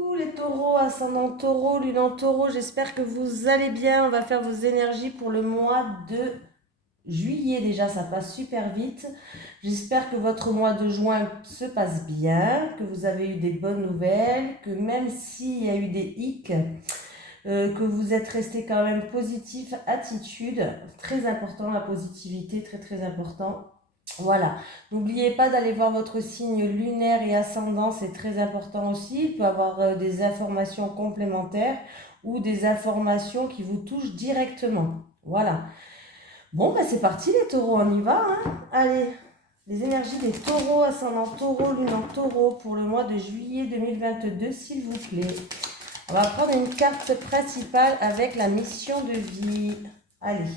Coucou les taureaux, ascendant taureau, lune en taureau, j'espère que vous allez bien. On va faire vos énergies pour le mois de juillet déjà, ça passe super vite. J'espère que votre mois de juin se passe bien, que vous avez eu des bonnes nouvelles, que même s'il y a eu des hicks, que vous êtes resté quand même positif, attitude, très important la positivité, très très important. Voilà, n'oubliez pas d'aller voir votre signe lunaire et ascendant, c'est très important aussi. Il peut y avoir des informations complémentaires ou des informations qui vous touchent directement. Voilà. Bon, bah c'est parti les taureaux, on y va, hein. Allez, les énergies des taureaux, ascendant taureau, lune en taureau pour le mois de juillet 2022, s'il vous plaît. On va prendre une carte principale avec la mission de vie. Allez.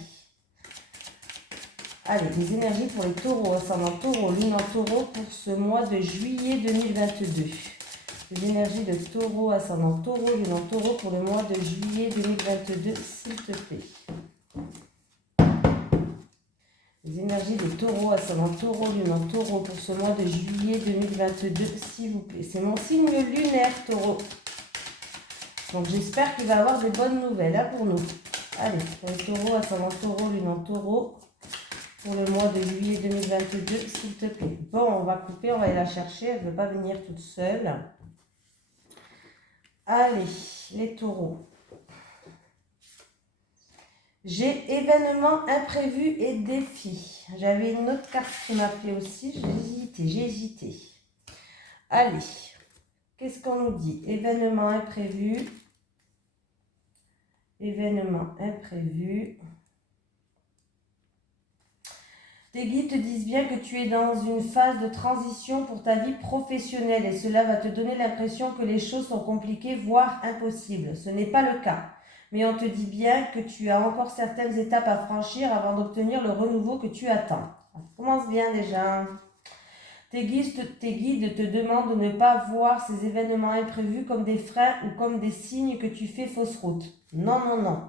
Allez, les énergies pour les taureaux, ascendant taureau, lune en taureau pour ce mois de juillet 2022. Les énergies de taureau, ascendant taureau, lune en taureau pour le mois de juillet 2022, s'il te plaît. Les énergies de taureau, ascendant taureau, lune en taureau pour ce mois de juillet 2022, s'il vous plaît. C'est mon signe lunaire, taureau. Donc j'espère qu'il va y avoir des bonnes nouvelles là pour nous. Allez, pour les taureaux, ascendant taureau, lune en taureau pour le mois de juillet 2022, s'il te plaît. Bon, on va couper, on va aller la chercher. Elle ne veut pas venir toute seule. Allez, les taureaux. J'ai événements imprévus et défis. J'avais une autre carte qui m'appelait aussi. J'ai hésité. Allez, qu'est-ce qu'on nous dit? Événements imprévus. Événements imprévus. Tes guides te disent bien que tu es dans une phase de transition pour ta vie professionnelle et cela va te donner l'impression que les choses sont compliquées, voire impossibles. Ce n'est pas le cas, mais on te dit bien que tu as encore certaines étapes à franchir avant d'obtenir le renouveau que tu attends. Ça commence bien déjà. Tes guides te demandent de ne pas voir ces événements imprévus comme des freins ou comme des signes que tu fais fausse route. Non, non, non.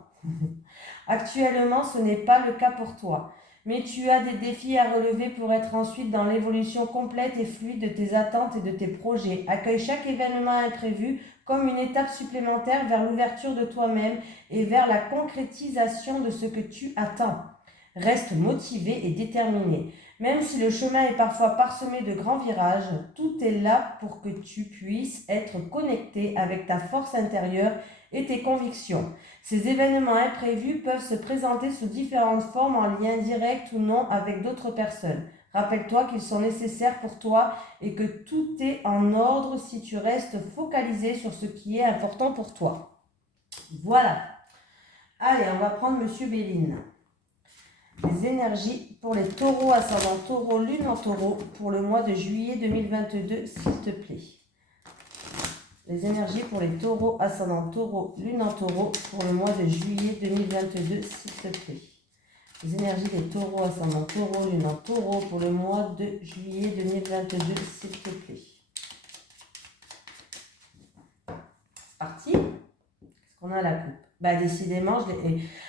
Actuellement, ce n'est pas le cas pour toi. Mais tu as des défis à relever pour être ensuite dans l'évolution complète et fluide de tes attentes et de tes projets. Accueille chaque événement imprévu comme une étape supplémentaire vers l'ouverture de toi-même et vers la concrétisation de ce que tu attends. Reste motivé et déterminé. Même si le chemin est parfois parsemé de grands virages, tout est là pour que tu puisses être connecté avec ta force intérieure et tes convictions. Ces événements imprévus peuvent se présenter sous différentes formes en lien direct ou non avec d'autres personnes. Rappelle-toi qu'ils sont nécessaires pour toi et que tout est en ordre si tu restes focalisé sur ce qui est important pour toi. Voilà. Allez, on va prendre Monsieur Béline. Les énergies pour les taureaux, ascendant taureau, lune en taureau pour le mois de juillet 2022, s'il te plaît. Les énergies pour les taureaux, ascendant taureau, lune en taureau pour le mois de juillet 2022, s'il te plaît. Les énergies des taureaux, ascendant taureau, lune en taureau pour le mois de juillet 2022, s'il te plaît. C'est parti. Qu'est-ce qu'on a à la coupe? Bah décidément,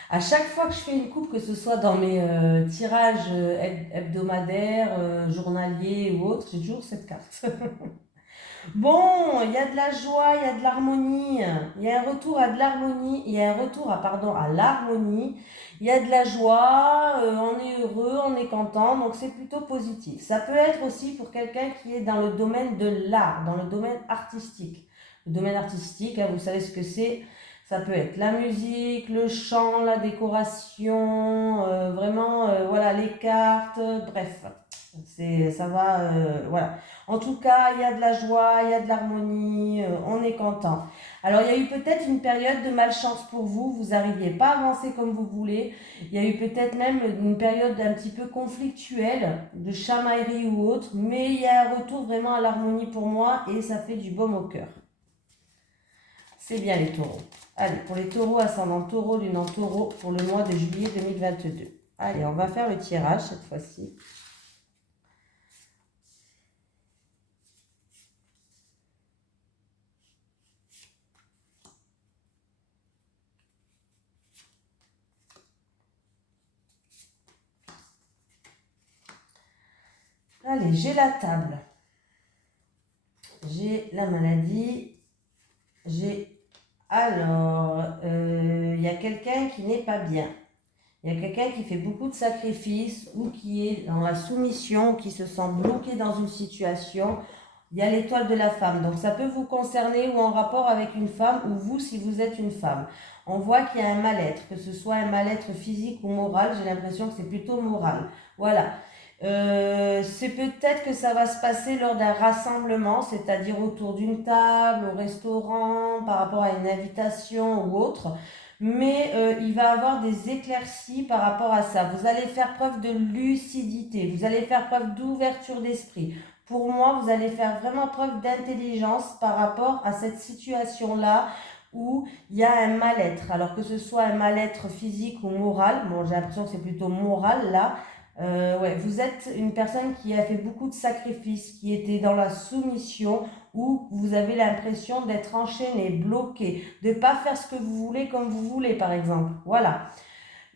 à chaque fois que je fais une coupe, que ce soit dans mes tirages hebdomadaires, journaliers ou autres, j'ai toujours cette carte. Bon, il y a de la joie, il y a de l'harmonie, il y a un retour à de l'harmonie, il y a un retour à l'harmonie, il y a de la joie, on est heureux, on est content, donc c'est plutôt positif. Ça peut être aussi pour quelqu'un qui est dans le domaine de l'art, dans le domaine artistique. Le domaine artistique, hein, vous savez ce que c'est, ça peut être la musique, le chant, la décoration, vraiment, voilà, les cartes, bref. Ça va, voilà. En tout cas, il y a de la joie, il y a de l'harmonie, on est content. Alors, il y a eu peut-être une période de malchance pour vous, vous n'arriviez pas à avancer comme vous voulez. Il y a eu peut-être même une période un petit peu conflictuelle, de chamaillerie ou autre, mais il y a un retour vraiment à l'harmonie pour moi et ça fait du baume au cœur. C'est bien les taureaux. Allez, pour les taureaux, ascendant taureau, lune en taureau, pour le mois de juillet 2022. Allez, on va faire le tirage cette fois-ci. Allez, j'ai la table. J'ai la maladie. Alors, il y a quelqu'un qui n'est pas bien. Il y a quelqu'un qui fait beaucoup de sacrifices ou qui est dans la soumission, ou qui se sent bloqué dans une situation. Il y a l'étoile de la femme. Donc ça peut vous concerner ou en rapport avec une femme ou vous si vous êtes une femme. On voit qu'il y a un mal-être, que ce soit un mal-être physique ou moral. J'ai l'impression que c'est plutôt moral. Voilà. C'est peut-être que ça va se passer lors d'un rassemblement, c'est-à-dire autour d'une table, au restaurant, par rapport à une invitation ou autre. Mais il va avoir des éclaircies par rapport à ça. Vous allez faire preuve de lucidité, vous allez faire preuve d'ouverture d'esprit. Pour moi, vous allez faire vraiment preuve d'intelligence par rapport à cette situation-là où il y a un mal-être. Alors que ce soit un mal-être physique ou moral, bon, j'ai l'impression que c'est plutôt moral là. Ouais, vous êtes une personne qui a fait beaucoup de sacrifices, qui était dans la soumission, où vous avez l'impression d'être enchaîné, bloqué, de ne pas faire ce que vous voulez comme vous voulez, par exemple. Voilà.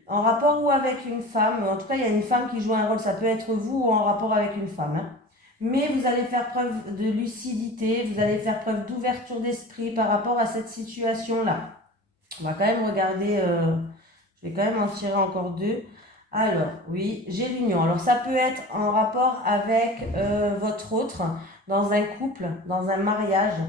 En rapport ou avec une femme, en tout cas, il y a une femme qui joue un rôle, ça peut être vous ou en rapport avec une femme, hein. Mais vous allez faire preuve de lucidité, vous allez faire preuve d'ouverture d'esprit par rapport à cette situation-là. On va quand même regarder, je vais quand même en tirer encore deux. Alors, oui, j'ai l'union. Alors, ça peut être en rapport avec votre autre, dans un couple, dans un mariage.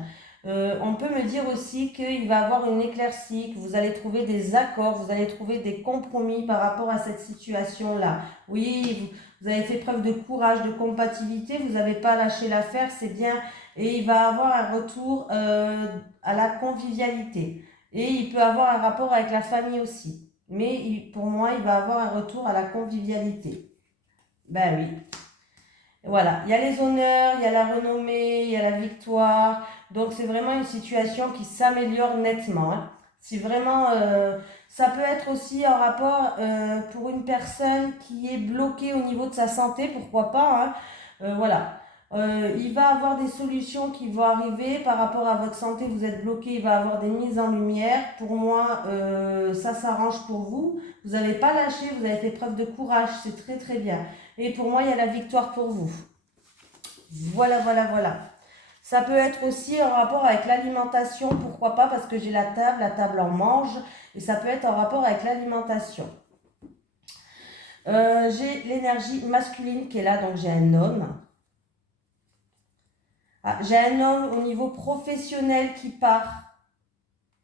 On peut me dire aussi qu'il va y avoir une éclaircie, que vous allez trouver des accords, vous allez trouver des compromis par rapport à cette situation-là. Oui, vous avez fait preuve de courage, de compatibilité, vous n'avez pas lâché l'affaire, c'est bien. Et il va avoir un retour à la convivialité. Et il peut avoir un rapport avec la famille aussi. Mais pour moi, il va avoir un retour à la convivialité. Ben oui. Voilà, il y a les honneurs, il y a la renommée, il y a la victoire. Donc c'est vraiment une situation qui s'améliore nettement, hein. C'est vraiment, ça peut être aussi un rapport pour une personne qui est bloquée au niveau de sa santé, pourquoi pas, hein. Voilà. Il va avoir des solutions qui vont arriver par rapport à votre santé, vous êtes bloqué, il va avoir des mises en lumière. Pour moi, ça s'arrange pour vous. Vous n'avez pas lâché, vous avez fait preuve de courage, c'est très très bien. Et pour moi, il y a la victoire pour vous. Voilà, voilà, voilà. Ça peut être aussi en rapport avec l'alimentation, pourquoi pas, parce que j'ai la table en mange, et ça peut être en rapport avec l'alimentation. J'ai l'énergie masculine qui est là, donc j'ai un homme. Ah, j'ai un homme au niveau professionnel qui part,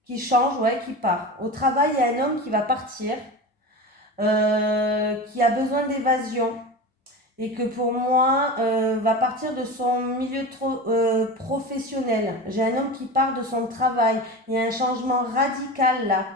qui change, ouais, qui part. Au travail, il y a un homme qui va partir, qui a besoin d'évasion et que pour moi va partir de son milieu professionnel. J'ai un homme qui part de son travail. Il y a un changement radical là.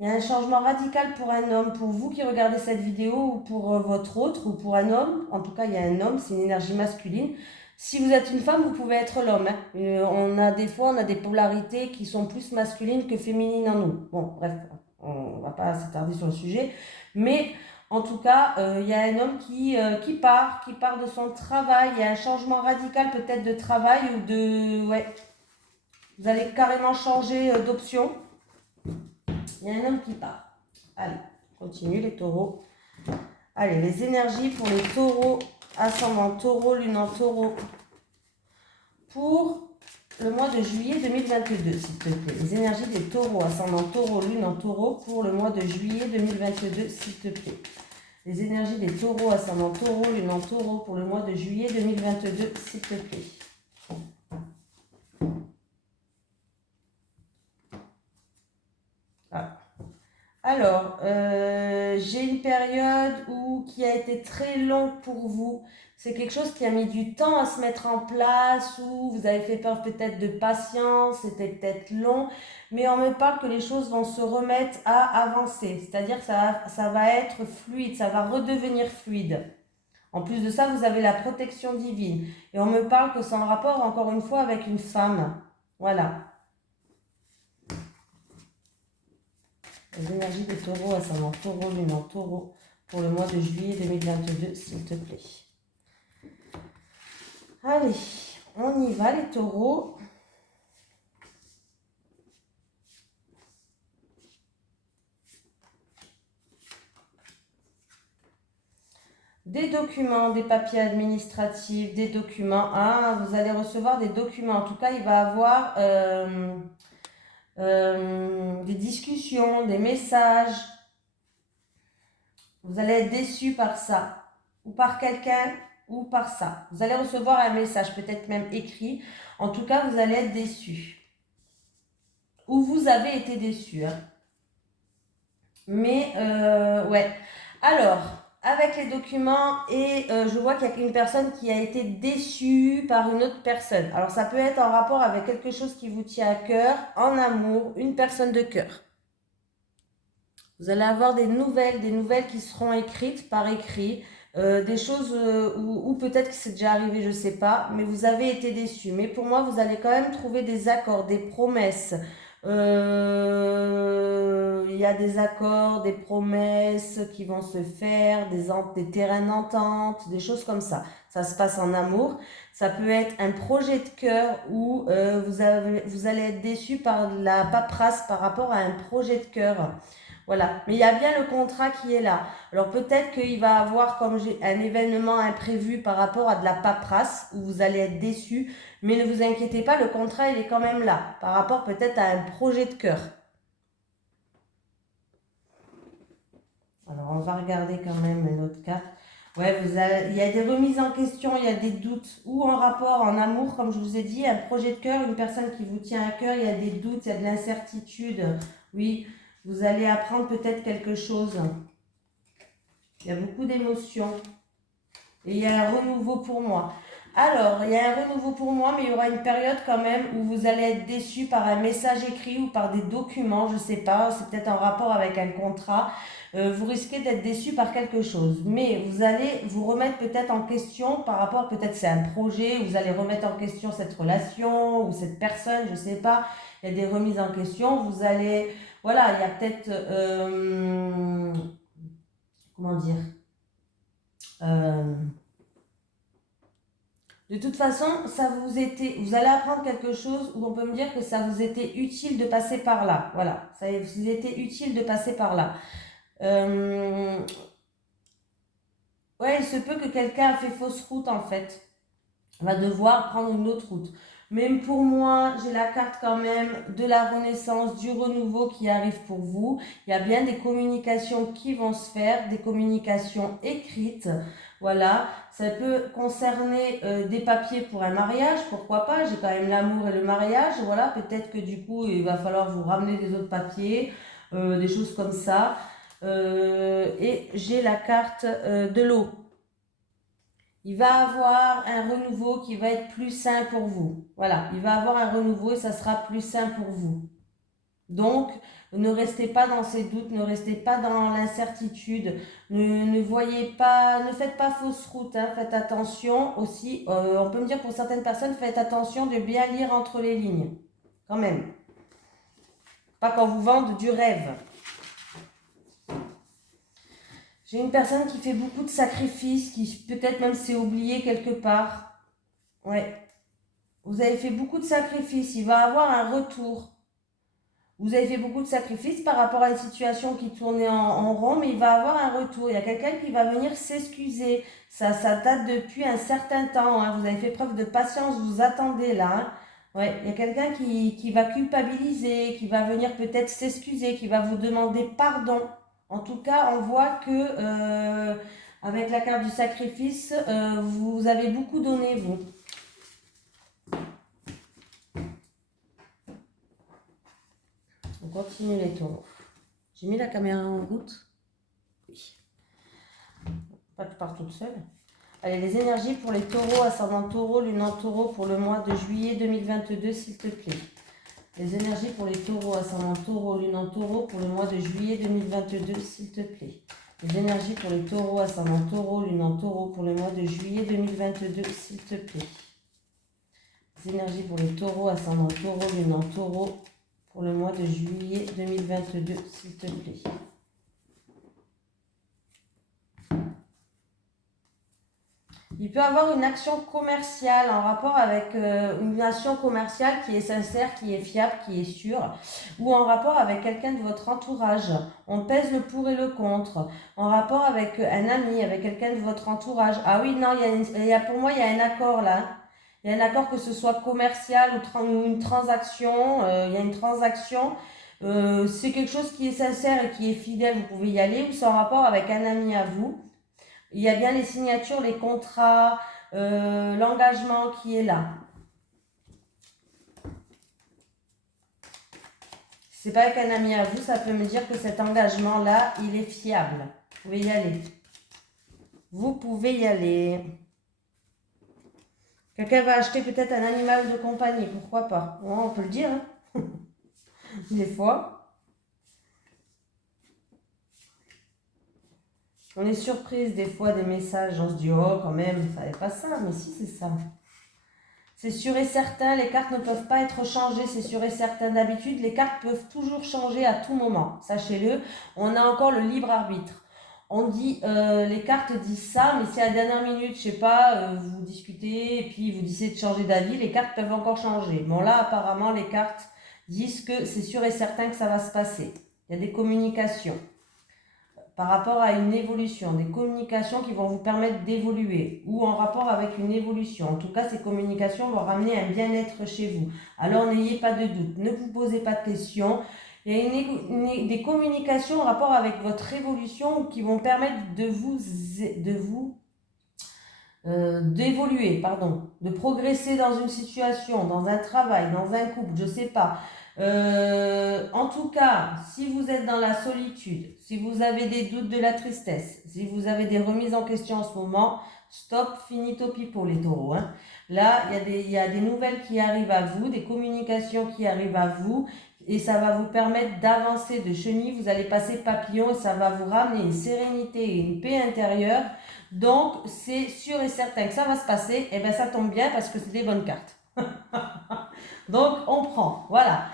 Il y a un changement radical pour un homme. Pour vous qui regardez cette vidéo ou pour votre autre ou pour un homme, en tout cas il y a un homme, c'est une énergie masculine. Si vous êtes une femme, vous pouvez être l'homme, hein. Des fois, on a des polarités qui sont plus masculines que féminines en nous. Bon, bref, on ne va pas s'attarder sur le sujet. Mais en tout cas, il y a un homme qui part de son travail. Il y a un changement radical peut-être de travail ou de... Ouais, vous allez carrément changer d'option. Il y a un homme qui part. Allez, on continue les taureaux. Allez, les énergies pour les taureaux, ascendant taureau, lune en taureau, pour le mois de juillet 2022, s'il te plaît. Les énergies des taureaux, ascendant taureau, lune en taureau, pour le mois de juillet 2022, s'il te plaît. Les énergies des taureaux, ascendant taureau, lune en taureau, pour le mois de juillet 2022, s'il te plaît. Ah. Alors, j'ai une période qui a été très longue pour vous. C'est quelque chose qui a mis du temps à se mettre en place, où vous avez fait peur peut-être de patience, c'était peut-être long, mais on me parle que les choses vont se remettre à avancer. C'est-à-dire que ça va être fluide, ça va redevenir fluide. En plus de ça, vous avez la protection divine. Et on me parle que c'est en rapport, encore une fois, avec une femme. Voilà. Les énergies des taureaux, ascendant taureau, lune en taureau, pour le mois de juillet 2022, s'il te plaît. Allez, on y va les taureaux. Des documents, des papiers administratifs, des documents. Ah, vous allez recevoir des documents. En tout cas, il va avoir des discussions, des messages. Vous allez être déçu par ça, ou par quelqu'un, ou par ça. Vous allez recevoir un message, peut-être même écrit. En tout cas, vous allez être déçu. Ou vous avez été déçu. Hein. Mais, ouais. Alors, avec les documents, et je vois qu'il y a une personne qui a été déçue par une autre personne. Alors, ça peut être en rapport avec quelque chose qui vous tient à cœur, en amour, une personne de cœur. Vous allez avoir des nouvelles qui seront écrites par écrit, des choses ou peut-être que c'est déjà arrivé, je ne sais pas, mais vous avez été déçus. Mais pour moi, vous allez quand même trouver des accords, des promesses. Il y a des accords, des promesses qui vont se faire, des terrains d'entente, des choses comme ça. Ça se passe en amour. Ça peut être un projet de cœur où vous allez être déçu par la paperasse par rapport à un projet de cœur. Voilà, mais il y a bien le contrat qui est là. Alors peut-être qu'il va avoir comme un événement imprévu par rapport à de la paperasse où vous allez être déçu, mais ne vous inquiétez pas, le contrat il est quand même là par rapport peut-être à un projet de cœur. Alors on va regarder quand même une autre carte. Ouais, il y a des remises en question, il y a des doutes, ou en rapport, en amour, comme je vous ai dit, un projet de cœur, une personne qui vous tient à cœur, il y a des doutes, il y a de l'incertitude. Oui, vous allez apprendre peut-être quelque chose. Il y a beaucoup d'émotions. Et il y a un renouveau pour moi. Alors, il y a un renouveau pour moi, mais il y aura une période quand même où vous allez être déçu par un message écrit ou par des documents, je ne sais pas, c'est peut-être en rapport avec un contrat. Vous risquez d'être déçu par quelque chose. Mais vous allez vous remettre peut-être en question par rapport, peut-être c'est un projet, vous allez remettre en question cette relation ou cette personne, je ne sais pas. Il y a des remises en question. Vous allez, voilà, il y a peut-être, comment dire de toute façon, vous allez apprendre quelque chose où on peut me dire que ça vous était utile de passer par là. Voilà, ça vous était utile de passer par là. Ouais, il se peut que quelqu'un a fait fausse route en fait. Va devoir prendre une autre route. Même pour moi, j'ai la carte quand même de la renaissance, du renouveau qui arrive pour vous. Il y a bien des communications qui vont se faire, des communications écrites. Voilà, ça peut concerner des papiers pour un mariage, pourquoi pas. J'ai quand même l'amour et le mariage. Voilà, peut-être que du coup, il va falloir vous ramener des autres papiers, des choses comme ça. Et j'ai la carte de l'eau. Il va avoir un renouveau qui va être plus sain pour vous. Voilà, il va avoir un renouveau et ça sera plus sain pour vous. Donc, ne restez pas dans ces doutes, ne restez pas dans l'incertitude, ne voyez pas, ne faites pas fausse route, hein, faites attention aussi. On peut me dire pour certaines personnes, faites attention de bien lire entre les lignes, quand même. Pas qu'on vous vende du rêve. J'ai une personne qui fait beaucoup de sacrifices, qui peut-être même s'est oubliée quelque part. Ouais. Vous avez fait beaucoup de sacrifices. Il va avoir un retour. Vous avez fait beaucoup de sacrifices par rapport à une situation qui tournait en rond, mais il va avoir un retour. Il y a quelqu'un qui va venir s'excuser. Ça date depuis un certain temps. Hein. Vous avez fait preuve de patience. Vous attendez là. Hein. Ouais. Il y a quelqu'un qui va culpabiliser, qui va venir peut-être s'excuser, qui va vous demander pardon. En tout cas, on voit que avec la carte du sacrifice, vous avez beaucoup donné, vous. On continue les taureaux. J'ai mis la caméra en route. Oui. Pas que je pars toute seule. Allez, les énergies pour les taureaux, ascendant taureau, lune en taureau pour le mois de juillet 2022, s'il te plaît. Les énergies pour les taureaux, ascendant taureau, lune en taureau pour le mois de juillet 2022, s'il te plaît. Les énergies pour les taureaux, ascendant taureau, lune en taureau pour le mois de juillet 2022, s'il te plaît. Les énergies pour les taureaux, ascendant taureau, lune en taureau pour le mois de juillet 2022, s'il te plaît. Il peut avoir une action commerciale en rapport avec une action commerciale qui est sincère, qui est fiable, qui est sûre, ou en rapport avec quelqu'un de votre entourage. On pèse le pour et le contre. En rapport avec un ami, avec quelqu'un de votre entourage. Ah oui, non, pour moi, il y a un accord là. Il y a un accord, que ce soit commercial ou une transaction. Il y a une transaction. C'est quelque chose qui est sincère et qui est fidèle, vous pouvez y aller, ou c'est en rapport avec un ami à vous. Il y a bien les signatures, les contrats, l'engagement qui est là. Si c'est pas avec un ami à vous, ça peut me dire que cet engagement-là, il est fiable. Vous pouvez y aller. Vous pouvez y aller. Quelqu'un va acheter peut-être un animal de compagnie, pourquoi pas? Ouais, on peut le dire, hein. Des fois. On est surprise des fois des messages, on se dit oh quand même, ça n'est pas ça, mais si c'est ça. C'est sûr et certain, les cartes ne peuvent pas être changées, c'est sûr et certain. D'habitude, les cartes peuvent toujours changer à tout moment, sachez-le. On a encore le libre arbitre. On dit, les cartes disent ça, mais si à la dernière minute, je sais pas, vous discutez et puis vous décidez de changer d'avis, les cartes peuvent encore changer. Bon là, apparemment, les cartes disent que c'est sûr et certain que ça va se passer. Il y a des communications par rapport à une évolution, des communications qui vont vous permettre d'évoluer ou en rapport avec une évolution. En tout cas, ces communications vont ramener un bien-être chez vous. Alors, n'ayez pas de doute, ne vous posez pas de questions. Il y a des communications en rapport avec votre évolution qui vont permettre d'évoluer, pardon, de progresser dans une situation, dans un travail, dans un couple, je sais pas. En tout cas, si vous êtes dans la solitude, si vous avez des doutes, de la tristesse, si vous avez des remises en question en ce moment, stop, finito pipo les taureaux, hein. Là, il y a des nouvelles qui arrivent à vous, des communications qui arrivent à vous, et ça va vous permettre d'avancer de chenille. Vous allez passer papillon et ça va vous ramener une sérénité et une paix intérieure. Donc, c'est sûr et certain que ça va se passer. Et bien, ça tombe bien parce que c'est des bonnes cartes. Donc, on prend. Voilà.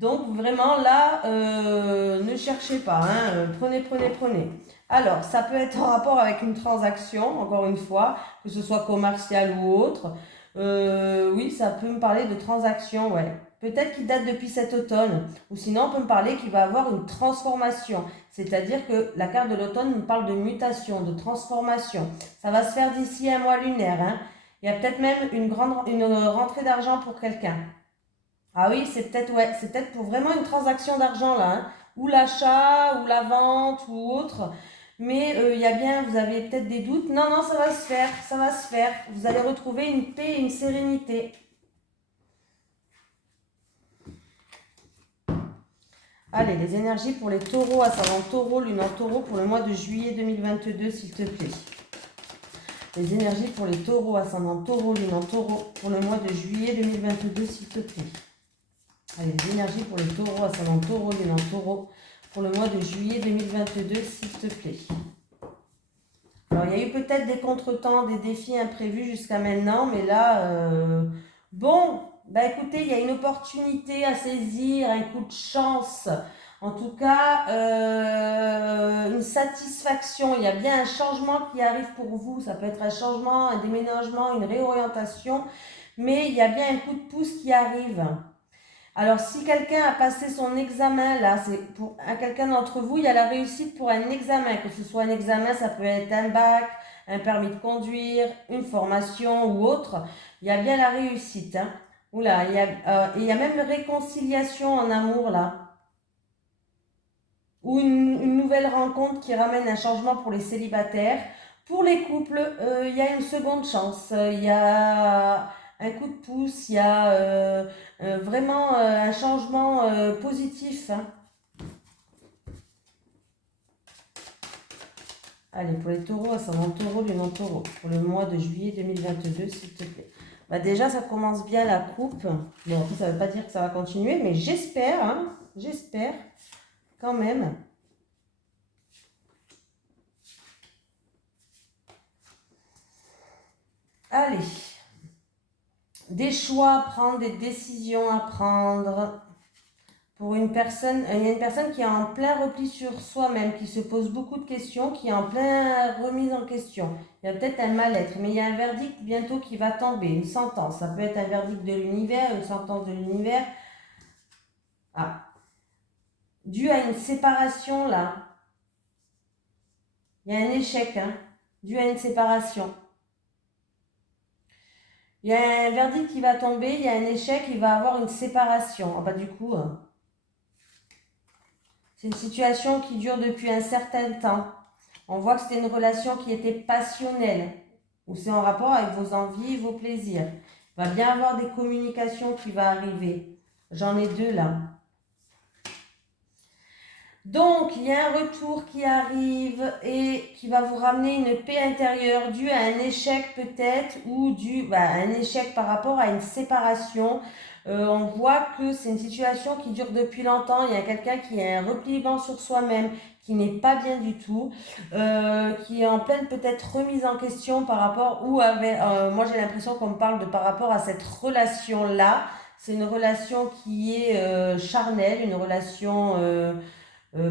Donc, vraiment, là, ne cherchez pas. Hein, prenez. Alors, ça peut être en rapport avec une transaction, encore une fois, que ce soit commercial ou autre. Oui, ça peut me parler de transaction, ouais. Peut-être qu'il date depuis cet automne. Ou sinon, on peut me parler qu'il va avoir une transformation. C'est-à-dire que la carte de l'automne me parle de mutation, de transformation. Ça va se faire d'ici un mois lunaire. Hein. Il y a peut-être même une rentrée d'argent pour quelqu'un. Ah oui, c'est peut-être pour vraiment une transaction d'argent là. Hein. Ou l'achat, ou la vente, ou autre. Mais il y a bien, vous avez peut-être des doutes. Non, ça va se faire, ça va se faire. Vous allez retrouver une paix et une sérénité. Allez, les énergies pour les taureaux, ascendant taureau, lune en taureau pour le mois de juillet 2022, s'il te plaît. Les énergies pour les taureaux, ascendant taureau, lune en taureau pour le mois de juillet 2022, s'il te plaît. Allez, les énergies pour les taureaux, ascendant taureau, lune en taureau pour le mois de juillet 2022, s'il te plaît. Alors, il y a eu peut-être des contretemps, des défis imprévus jusqu'à maintenant, mais là, bon, bah écoutez, il y a une opportunité à saisir, un coup de chance, en tout cas, une satisfaction. Il y a bien un changement qui arrive pour vous, ça peut être un changement, un déménagement, une réorientation, mais il y a bien un coup de pouce qui arrive. Alors, si quelqu'un a passé son examen, là, c'est pour quelqu'un d'entre vous, il y a la réussite pour un examen, que ce soit un examen, ça peut être un bac, un permis de conduire, une formation ou autre, il y a bien la réussite. Hein. Oula, il y a même une réconciliation en amour, là. Ou une nouvelle rencontre qui ramène un changement pour les célibataires. Pour les couples, il y a une seconde chance, il y a un coup de pouce, il y a vraiment un changement positif. Hein. Allez, pour les taureaux, ascendant taureau, lune en taureau, pour le mois de juillet 2022, s'il te plaît. Bah déjà, ça commence bien la coupe. Bon, après, ça ne veut pas dire que ça va continuer, mais j'espère, hein, j'espère quand même. Allez. Des choix à prendre, des décisions à prendre pour une personne, il y a une personne qui est en plein repli sur soi-même, qui se pose beaucoup de questions, qui est en plein remise en question. Il y a peut-être un mal-être, mais il y a un verdict bientôt qui va tomber, une sentence. Ça peut être un verdict de l'univers, une sentence de l'univers. Ah. Dû à une séparation, là. Il y a un échec, hein, dû à une séparation. Il y a un verdict qui va tomber, il y a un échec, il va avoir une séparation. Ah bah du coup, c'est une situation qui dure depuis un certain temps. On voit que c'était une relation qui était passionnelle, où c'est en rapport avec vos envies, vos plaisirs. Il va bien avoir des communications qui vont arriver. J'en ai deux là. Donc, il y a un retour qui arrive et qui va vous ramener une paix intérieure due à un échec peut-être ou dû à un échec par rapport à une séparation. On voit que c'est une situation qui dure depuis longtemps. Il y a quelqu'un qui a un repliement sur soi-même, qui n'est pas bien du tout, qui est en pleine peut-être remise en question par rapport ou avec, moi j'ai l'impression qu'on me parle de par rapport à cette relation-là. C'est une relation qui est charnelle, une relation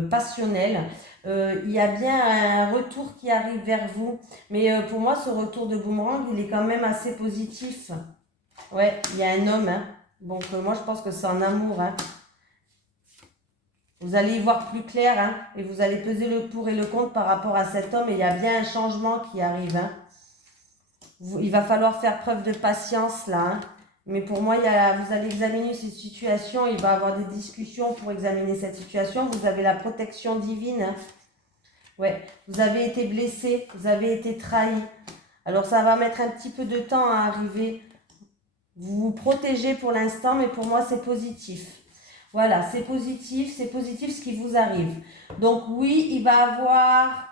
passionnel. Il y a bien un retour qui arrive vers vous. Mais pour moi, ce retour de boomerang, il est quand même assez positif. Ouais, il y a un homme. Hein. Donc moi, je pense que c'est en amour. Hein. Vous allez y voir plus clair. Hein, et vous allez peser le pour et le contre par rapport à cet homme. Et il y a bien un changement qui arrive. Hein. Il va falloir faire preuve de patience là. Hein. Mais pour moi, vous allez examiner cette situation. Il va y avoir des discussions pour examiner cette situation. Vous avez la protection divine. Hein. Ouais, vous avez été blessé, vous avez été trahi. Alors ça va mettre un petit peu de temps à arriver. Vous vous protégez pour l'instant, mais pour moi c'est positif. Voilà, c'est positif ce qui vous arrive. Donc oui, il va avoir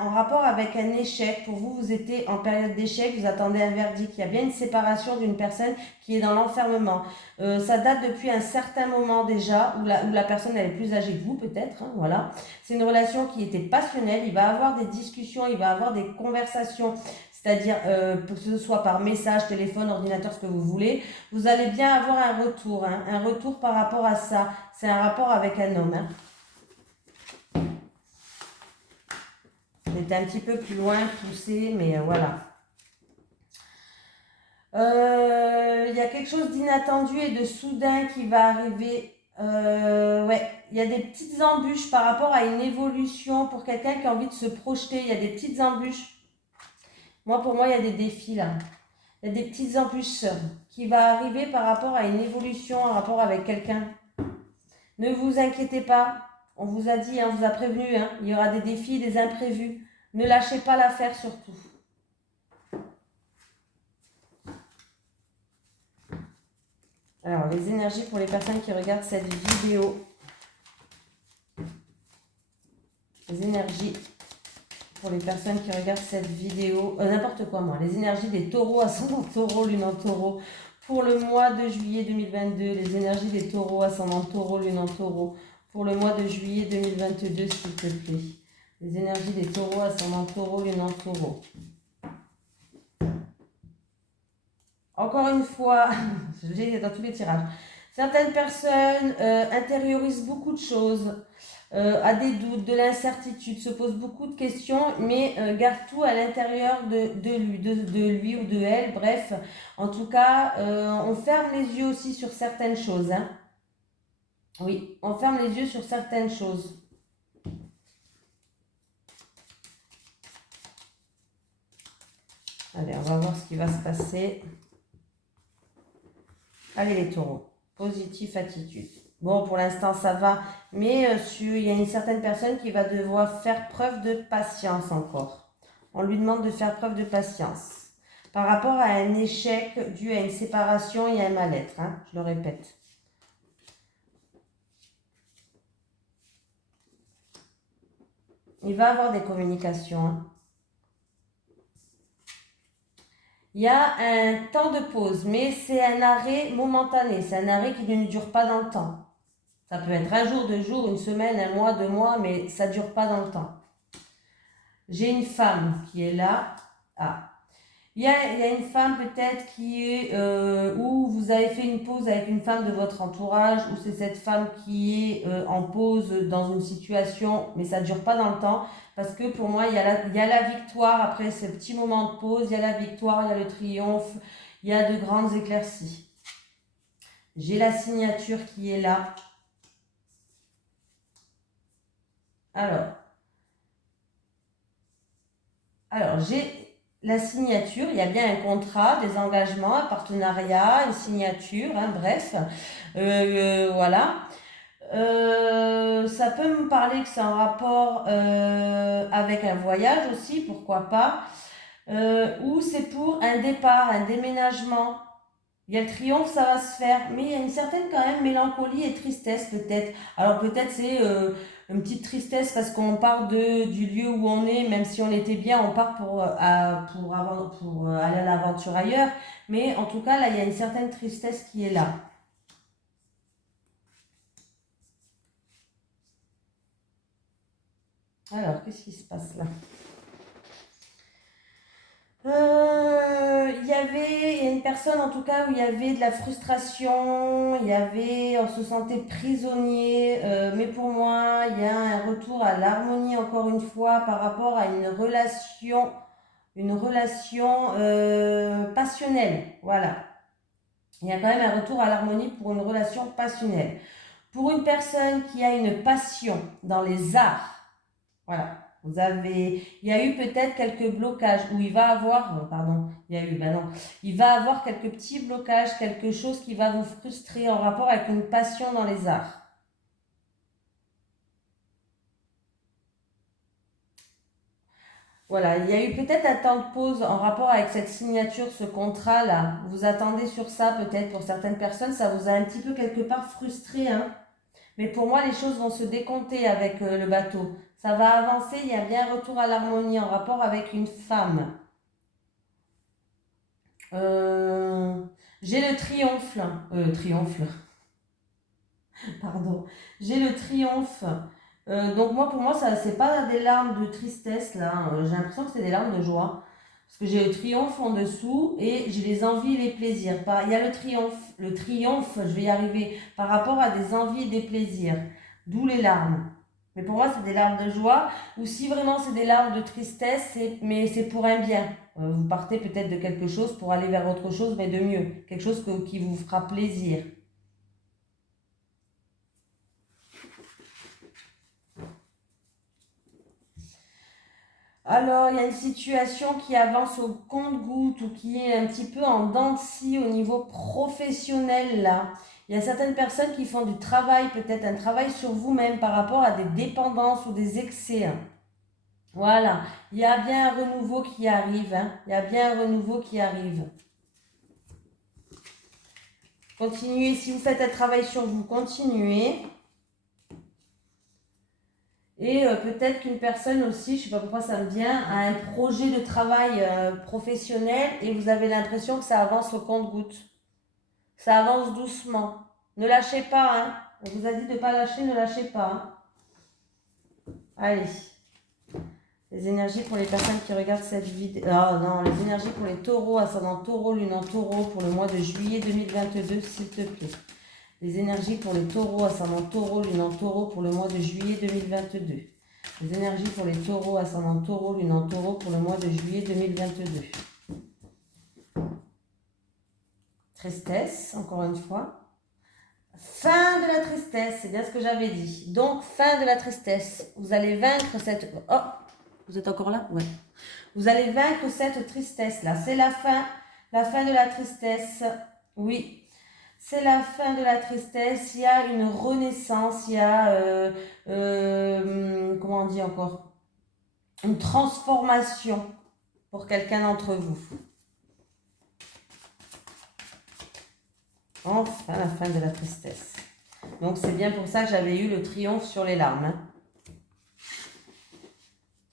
en rapport avec un échec. Pour vous, vous étiez en période d'échec, vous attendez un verdict. Il y a bien une séparation d'une personne qui est dans l'enfermement. Ça date depuis un certain moment déjà, où la personne elle est plus âgée que vous peut-être. Hein, voilà. C'est une relation qui était passionnelle. Il va avoir des discussions, il va avoir des conversations. C'est-à-dire que ce soit par message, téléphone, ordinateur, ce que vous voulez, vous allez bien avoir un retour, hein, un retour par rapport à ça. C'est un rapport avec un homme. Hein. C'est un petit peu plus loin, poussé, mais voilà. Il y a quelque chose d'inattendu et de soudain qui va arriver. Ouais, il y a des petites embûches par rapport à une évolution pour quelqu'un qui a envie de se projeter. Il y a des petites embûches. Pour moi, il y a des défis là. Il y a des petites embûches qui vont arriver par rapport à une évolution, en rapport avec quelqu'un. Ne vous inquiétez pas. On vous a dit, on vous a prévenu, hein, il y aura des défis, des imprévus. Ne lâchez pas l'affaire surtout. Alors, les énergies pour les personnes qui regardent cette vidéo. Les énergies pour les personnes qui regardent cette vidéo, n'importe quoi moi, les énergies des taureaux, ascendant taureau, lune en taureau, pour le mois de juillet 2022, les énergies des taureaux, ascendant taureau, lune en taureau, pour le mois de juillet 2022, s'il te plaît. Les énergies des taureaux, ascendant taureau, lune en taureau. Encore une fois, j'ai dans tous les tirages, certaines personnes intériorisent beaucoup de choses, a des doutes, de l'incertitude, se pose beaucoup de questions, mais garde tout à l'intérieur de lui ou de elle. Bref, en tout cas, on ferme les yeux aussi sur certaines choses. Hein. Oui, on ferme les yeux sur certaines choses. Allez, on va voir ce qui va se passer. Allez les taureaux, positif attitude. Bon, pour l'instant, ça va. Mais il y a une certaine personne qui va devoir faire preuve de patience encore. On lui demande de faire preuve de patience. Par rapport à un échec dû à une séparation et à un mal-être. Hein, je le répète. Il va avoir des communications. Hein. Il y a un temps de pause, mais c'est un arrêt momentané. C'est un arrêt qui ne dure pas dans le temps. Ça peut être un jour, 2 jours, une semaine, un mois, 2 mois, mais ça ne dure pas dans le temps. J'ai une femme qui est là. Ah. il y a une femme peut-être qui est où vous avez fait une pause avec une femme de votre entourage, ou c'est cette femme qui est en pause dans une situation, mais ça ne dure pas dans le temps, parce que pour moi, il y a la victoire après ce petit moment de pause, il y a la victoire, il y a le triomphe, il y a de grandes éclaircies. J'ai la signature qui est là. Alors j'ai la signature, il y a bien un contrat, des engagements, un partenariat, une signature, hein, bref, voilà. Ça peut me parler que c'est en rapport avec un voyage aussi, pourquoi pas, ou c'est pour un départ, un déménagement. Il y a le triomphe, ça va se faire, mais il y a une certaine quand même mélancolie et tristesse peut-être. Alors peut-être c'est une petite tristesse parce qu'on part du lieu où on est, même si on était bien, on part pour aller à l'aventure ailleurs. Mais en tout cas, là, il y a une certaine tristesse qui est là. Alors, qu'est-ce qui se passe là? Il y a une personne en tout cas où il y avait de la frustration, on se sentait prisonnier, mais pour moi, il y a un retour à l'harmonie encore une fois par rapport à une relation passionnelle. Voilà. Il y a quand même un retour à l'harmonie pour une relation passionnelle. Pour une personne qui a une passion dans les arts, voilà. Il y a eu peut-être quelques blocages où il va avoir, pardon, il y a eu, ben non, il va avoir quelques petits blocages, quelque chose qui va vous frustrer en rapport avec une passion dans les arts. Voilà, il y a eu peut-être un temps de pause en rapport avec cette signature, ce contrat-là. Vous attendez sur ça peut-être pour certaines personnes, ça vous a un petit peu quelque part frustré, hein. Mais pour moi, les choses vont se décompter avec le bateau. Ça va avancer, il y a bien un retour à l'harmonie en rapport avec une femme. Euh, j'ai le triomphe, triomphe, pardon. J'ai le triomphe. Donc moi, pour moi, ça, c'est pas des larmes de tristesse là, hein. J'ai l'impression que c'est des larmes de joie. Parce que j'ai le triomphe en dessous et j'ai les envies et les plaisirs. Il y a le triomphe, je vais y arriver, par rapport à des envies et des plaisirs. D'où les larmes. Mais pour moi, c'est des larmes de joie. Ou si vraiment c'est des larmes de tristesse, mais c'est pour un bien. Vous partez peut-être de quelque chose pour aller vers autre chose, mais de mieux. Quelque chose qui vous fera plaisir. Alors, il y a une situation qui avance au compte-gouttes ou qui est un petit peu en dents de scie au niveau professionnel là. Il y a certaines personnes qui font du travail, peut-être un travail sur vous-même par rapport à des dépendances ou des excès, hein. Voilà, il y a bien un renouveau qui arrive, hein. Il y a bien un renouveau qui arrive. Continuez, si vous faites un travail sur vous, continuez. Et peut-être qu'une personne aussi, je ne sais pas pourquoi ça me vient, a un projet de travail professionnel et vous avez l'impression que ça avance au compte-gouttes. Ça avance doucement. Ne lâchez pas, hein. On vous a dit de ne pas lâcher, ne lâchez pas, hein. Allez. Les énergies pour les personnes qui regardent cette vidéo. Ah non, les énergies pour les taureaux, ascendant taureau, lune en taureau pour le mois de juillet 2022, s'il te plaît. Les énergies pour les taureaux, ascendant taureau, lune en taureau pour le mois de juillet 2022. Les énergies pour les taureaux, ascendant taureau, lune en taureau pour le mois de juillet 2022. Tristesse, encore une fois. Fin de la tristesse, c'est bien ce que j'avais dit. Donc, fin de la tristesse. Vous allez vaincre cette... Oh, vous êtes encore là? Ouais. Vous allez vaincre cette tristesse-là. C'est la fin de la tristesse. Oui, c'est la fin de la tristesse. Il y a une renaissance. Il y a, comment on dit encore? Une transformation pour quelqu'un d'entre vous. Enfin, la fin de la tristesse. Donc, c'est bien pour ça que j'avais eu le triomphe sur les larmes, hein.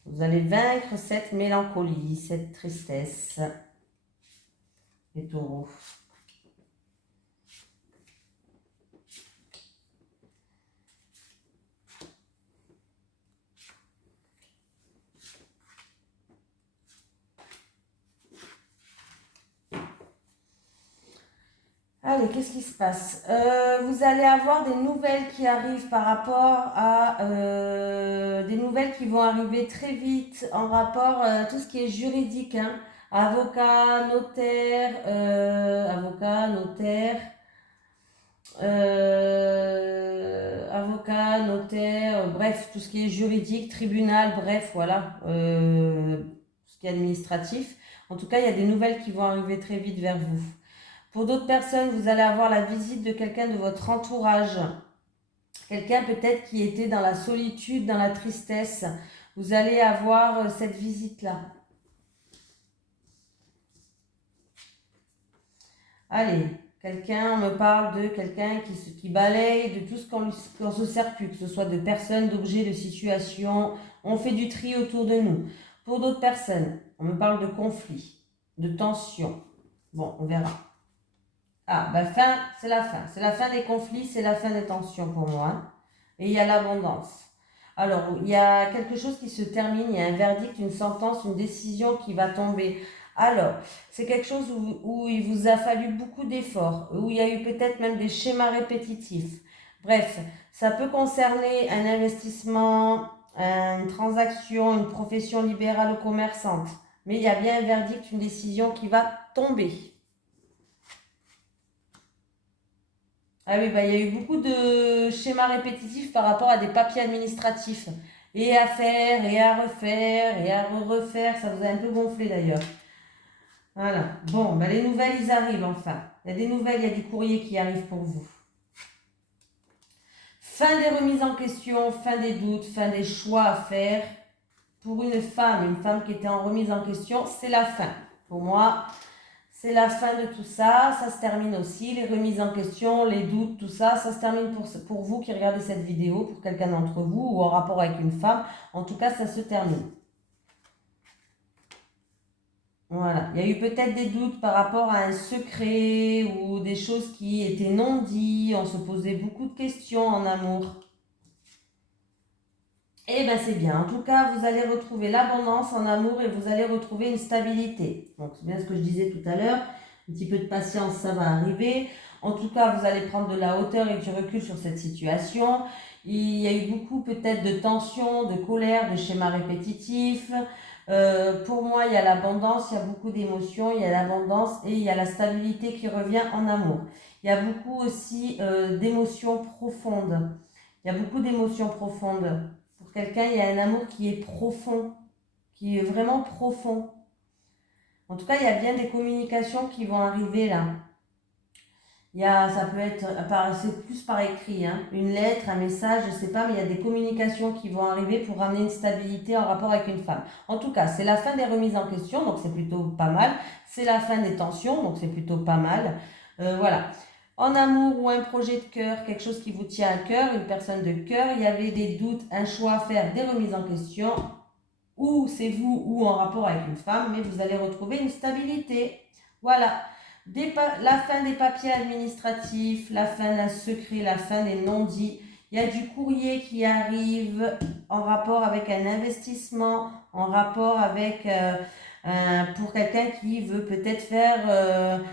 Vous allez vaincre cette mélancolie, cette tristesse. Les taureaux. Allez, qu'est-ce qui se passe? Vous allez avoir des nouvelles qui arrivent par rapport à des nouvelles qui vont arriver très vite en rapport à tout ce qui est juridique, hein. Avocat, notaire, avocat, notaire, bref, tout ce qui est juridique, tribunal, bref, voilà, ce qui est administratif. En tout cas, il y a des nouvelles qui vont arriver très vite vers vous. Pour d'autres personnes, vous allez avoir la visite de quelqu'un de votre entourage. Quelqu'un peut-être qui était dans la solitude, dans la tristesse. Vous allez avoir cette visite-là. Allez, on me parle de quelqu'un qui balaye de tout ce qu'on se sert plus, que ce soit de personnes, d'objets, de situations. On fait du tri autour de nous. Pour d'autres personnes, on me parle de conflits, de tensions. Bon, on verra. Ah, ben fin, c'est la fin. C'est la fin des conflits, c'est la fin des tensions pour moi, hein. Et il y a l'abondance. Alors, il y a quelque chose qui se termine, il y a un verdict, une sentence, une décision qui va tomber. Alors, c'est quelque chose où il vous a fallu beaucoup d'efforts, où il y a eu peut-être même des schémas répétitifs. Bref, ça peut concerner un investissement, une transaction, une profession libérale ou commerçante. Mais il y a bien un verdict, une décision qui va tomber. Ah oui, bah, il y a eu beaucoup de schémas répétitifs par rapport à des papiers administratifs. Et à faire, et à refaire, et à refaire. Ça vous a un peu gonflé d'ailleurs. Voilà. Bon, bah, les nouvelles, ils arrivent enfin. Il y a des nouvelles, il y a des courriers qui arrivent pour vous. Fin des remises en question, fin des doutes, fin des choix à faire. Pour une femme qui était en remise en question, c'est la fin. Pour moi, c'est la fin de tout ça. Ça se termine aussi. Les remises en question, les doutes, tout ça, ça se termine pour vous qui regardez cette vidéo, pour quelqu'un d'entre vous ou en rapport avec une femme. En tout cas, ça se termine. Voilà. Il y a eu peut-être des doutes par rapport à un secret ou des choses qui étaient non dites. On se posait beaucoup de questions en amour. Eh bien, c'est bien. En tout cas, vous allez retrouver l'abondance en amour et vous allez retrouver une stabilité. Donc, c'est bien ce que je disais tout à l'heure. Un petit peu de patience, ça va arriver. En tout cas, vous allez prendre de la hauteur et du recul sur cette situation. Il y a eu beaucoup peut-être de tensions, de colère, de schémas répétitifs. Pour moi, il y a l'abondance, il y a beaucoup d'émotions, il y a l'abondance et il y a la stabilité qui revient en amour. Il y a beaucoup aussi d'émotions profondes. Il y a beaucoup d'émotions profondes. Pour quelqu'un, il y a un amour qui est profond, qui est vraiment profond. En tout cas, il y a bien des communications qui vont arriver là. Ça peut être, c'est plus par écrit, hein, une lettre, un message, je ne sais pas, mais il y a des communications qui vont arriver pour ramener une stabilité en rapport avec une femme. En tout cas, c'est la fin des remises en question, donc c'est plutôt pas mal. C'est la fin des tensions, donc c'est plutôt pas mal. Voilà. En amour ou un projet de cœur, quelque chose qui vous tient à cœur, une personne de cœur, il y avait des doutes, un choix à faire, des remises en question, ou c'est vous ou en rapport avec une femme, mais vous allez retrouver une stabilité. Voilà. La fin des papiers administratifs, la fin d'un secret, la fin des non-dits. Il y a du courrier qui arrive en rapport avec un investissement, en rapport avec, pour quelqu'un qui veut peut-être faire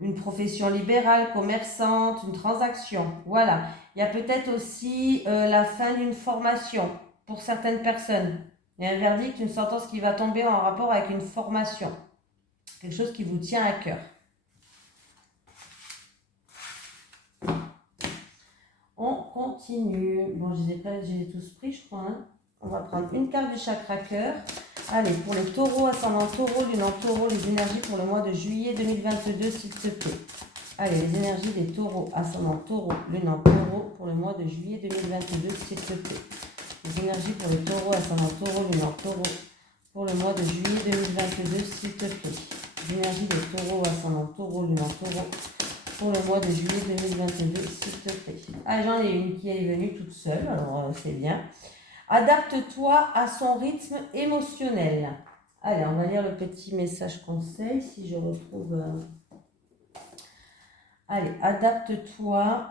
une profession libérale, commerçante, une transaction. Voilà. Il y a peut-être aussi la fin d'une formation pour certaines personnes. Il y a un verdict, une sentence qui va tomber en rapport avec une formation. Quelque chose qui vous tient à cœur. On continue. Bon, je les ai tous pris, je crois, hein. On va prendre une carte du chakra cœur. Allez, pour les taureaux, ascendant taureau, lune en taureau, les énergies pour le mois de juillet 2022, s'il te plaît. Allez, les énergies des taureaux, ascendant taureau, lune en taureau, pour le mois de juillet 2022, s'il te plaît. Les énergies pour les taureaux, ascendant taureau, lune en taureau, pour le mois de juillet 2022, s'il te plaît. Les énergies des taureaux, ascendant taureau, lune en taureau, pour le mois de juillet 2022, s'il te plaît. Ah, j'en ai une qui est venue toute seule, alors c'est bien. Adapte-toi à son rythme émotionnel. Allez, on va lire le petit message conseil si je retrouve. Allez, adapte-toi.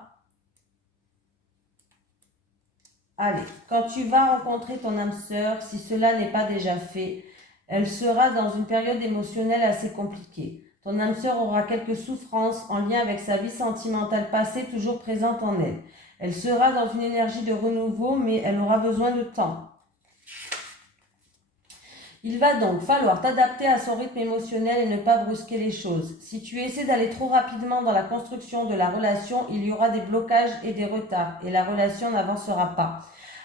Allez, quand tu vas rencontrer ton âme sœur, si cela n'est pas déjà fait, elle sera dans une période émotionnelle assez compliquée. Ton âme sœur aura quelques souffrances en lien avec sa vie sentimentale passée toujours présente en elle. Elle sera dans une énergie de renouveau, mais elle aura besoin de temps. Il va donc falloir t'adapter à son rythme émotionnel et ne pas brusquer les choses. Si tu essaies d'aller trop rapidement dans la construction de la relation, il y aura des blocages et des retards, et la relation n'avancera pas.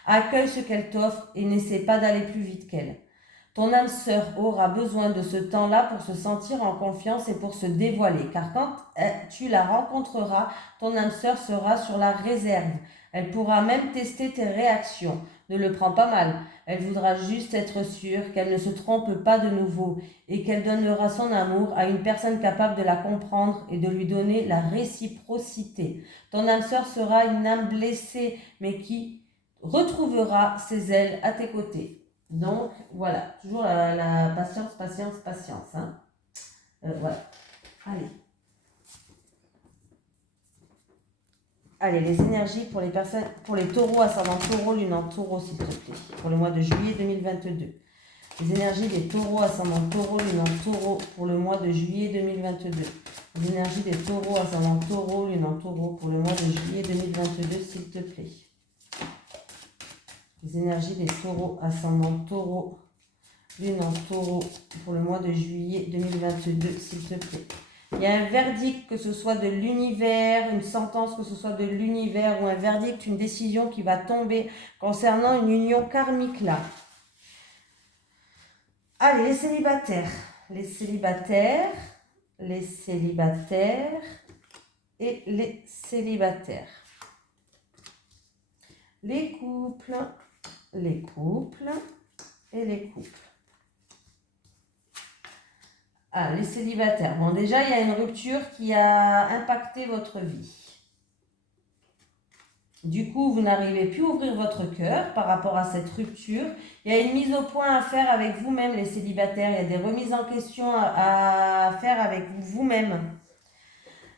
Accueille ce qu'elle t'offre et n'essaie pas d'aller plus vite qu'elle. Ton âme sœur aura besoin de ce temps-là pour se sentir en confiance et pour se dévoiler, car quand tu la rencontreras, ton âme sœur sera sur la réserve. Elle pourra même tester tes réactions. Ne le prends pas mal. Elle voudra juste être sûre qu'elle ne se trompe pas de nouveau et qu'elle donnera son amour à une personne capable de la comprendre et de lui donner la réciprocité. Ton âme sœur sera une âme blessée, mais qui retrouvera ses ailes à tes côtés. Donc, voilà, toujours la patience, patience, patience. Hein. Voilà. Allez. Allez, les énergies pour les personnes, pour les taureaux, ascendant taureau, lune en taureau, s'il te plaît, pour le mois de juillet 2022. Les énergies des taureaux, ascendant taureau, lune en taureau, pour le mois de juillet 2022. Les énergies des taureaux, ascendant taureau, lune en taureau, pour le mois de juillet 2022, s'il te plaît. Les énergies des taureaux, ascendant taureau, lune en taureau, pour le mois de juillet 2022, s'il te plaît. Il y a un verdict, que ce soit de l'univers, une sentence, que ce soit de l'univers, ou un verdict, une décision qui va tomber concernant une union karmique là. Allez, les célibataires. Les célibataires, les célibataires et les célibataires. Les couples et les couples. Ah, les célibataires. Bon, déjà, il y a une rupture qui a impacté votre vie. Du coup, vous n'arrivez plus à ouvrir votre cœur par rapport à cette rupture. Il y a une mise au point à faire avec vous-même, les célibataires. Il y a des remises en question à faire avec vous-même.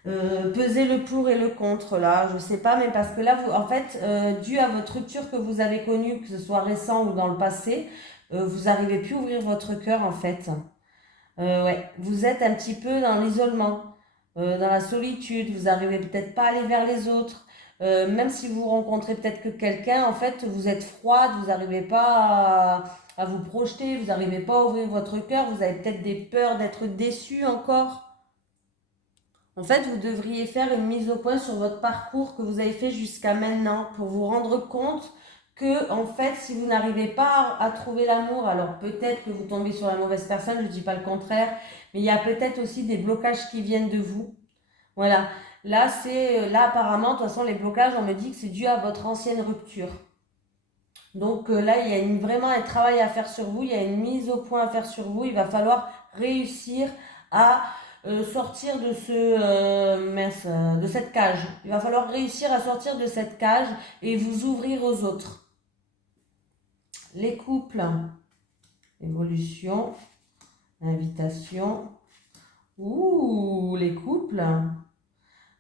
Peser le pour et le contre, là, je sais pas, mais parce que là, vous, en fait, dû à votre rupture que vous avez connue, que ce soit récent ou dans le passé, vous n'arrivez plus à ouvrir votre cœur, en fait. Ouais, vous êtes un petit peu dans l'isolement, dans la solitude, vous n'arrivez peut-être pas à aller vers les autres. Même si vous rencontrez peut-être que quelqu'un, en fait, vous êtes froide, vous n'arrivez pas à vous projeter, vous n'arrivez pas à ouvrir votre cœur, vous avez peut-être des peurs d'être déçu encore. En fait, vous devriez faire une mise au point sur votre parcours que vous avez fait jusqu'à maintenant pour vous rendre compte que, en fait, si vous n'arrivez pas à trouver l'amour, alors peut-être que vous tombez sur la mauvaise personne, je ne dis pas le contraire, mais il y a peut-être aussi des blocages qui viennent de vous. Voilà. Là, apparemment, de toute façon, les blocages, on me dit que c'est dû à votre ancienne rupture. Donc là, il y a vraiment un travail à faire sur vous, il y a une mise au point à faire sur vous. Il va falloir réussir à sortir de de cette cage. Il va falloir réussir à sortir de cette cage et vous ouvrir aux autres. Les couples, évolution, invitation. Ouh, les couples.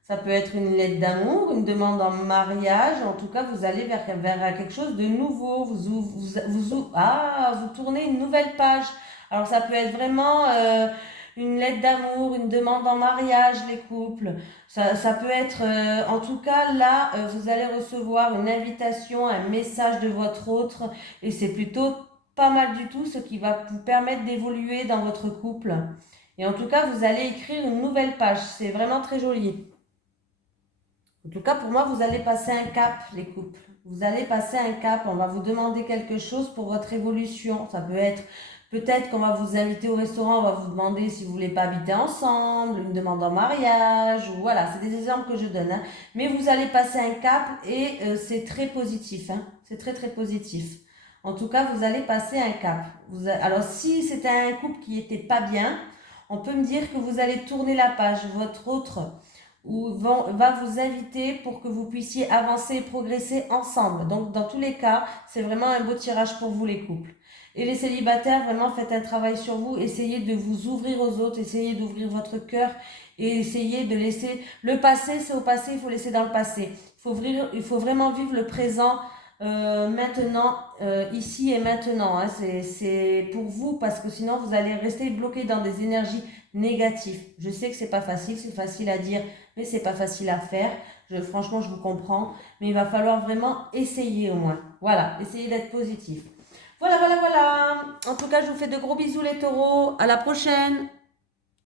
Ça peut être une lettre d'amour, une demande en mariage. En tout cas, vous allez vers quelque chose de nouveau. Vous tournez une nouvelle page. Alors, ça peut être vraiment une lettre d'amour, une demande en mariage, les couples. Ça peut être, en tout cas, là, vous allez recevoir une invitation, un message de votre autre. Et c'est plutôt pas mal du tout, ce qui va vous permettre d'évoluer dans votre couple. Et en tout cas, vous allez écrire une nouvelle page. C'est vraiment très joli. En tout cas, pour moi, vous allez passer un cap, les couples. Vous allez passer un cap. On va vous demander quelque chose pour votre évolution. Ça peut être, peut-être qu'on va vous inviter au restaurant, on va vous demander si vous voulez pas habiter ensemble, une demande en mariage, ou voilà, c'est des exemples que je donne. Hein. Mais vous allez passer un cap et c'est très positif. Hein. C'est très, très positif. En tout cas, vous allez passer un cap. Alors, si c'était un couple qui n'était pas bien, on peut me dire que vous allez tourner la page. Votre autre va vous inviter pour que vous puissiez avancer et progresser ensemble. Donc, dans tous les cas, c'est vraiment un beau tirage pour vous, les couples. Et les célibataires, vraiment, faites un travail sur vous. Essayez de vous ouvrir aux autres. Essayez d'ouvrir votre cœur et essayez de laisser... Le passé, c'est au passé, il faut laisser dans le passé. Il faut vraiment vivre le présent maintenant, ici et maintenant. Hein. C'est pour vous, parce que sinon, vous allez rester bloqué dans des énergies négatif. Je sais que c'est pas facile, c'est facile à dire, mais c'est pas facile à faire. Franchement, je vous comprends, mais il va falloir vraiment essayer au moins. Voilà, essayer d'être positif. Voilà, voilà, voilà. En tout cas, je vous fais de gros bisous les taureaux. À la prochaine.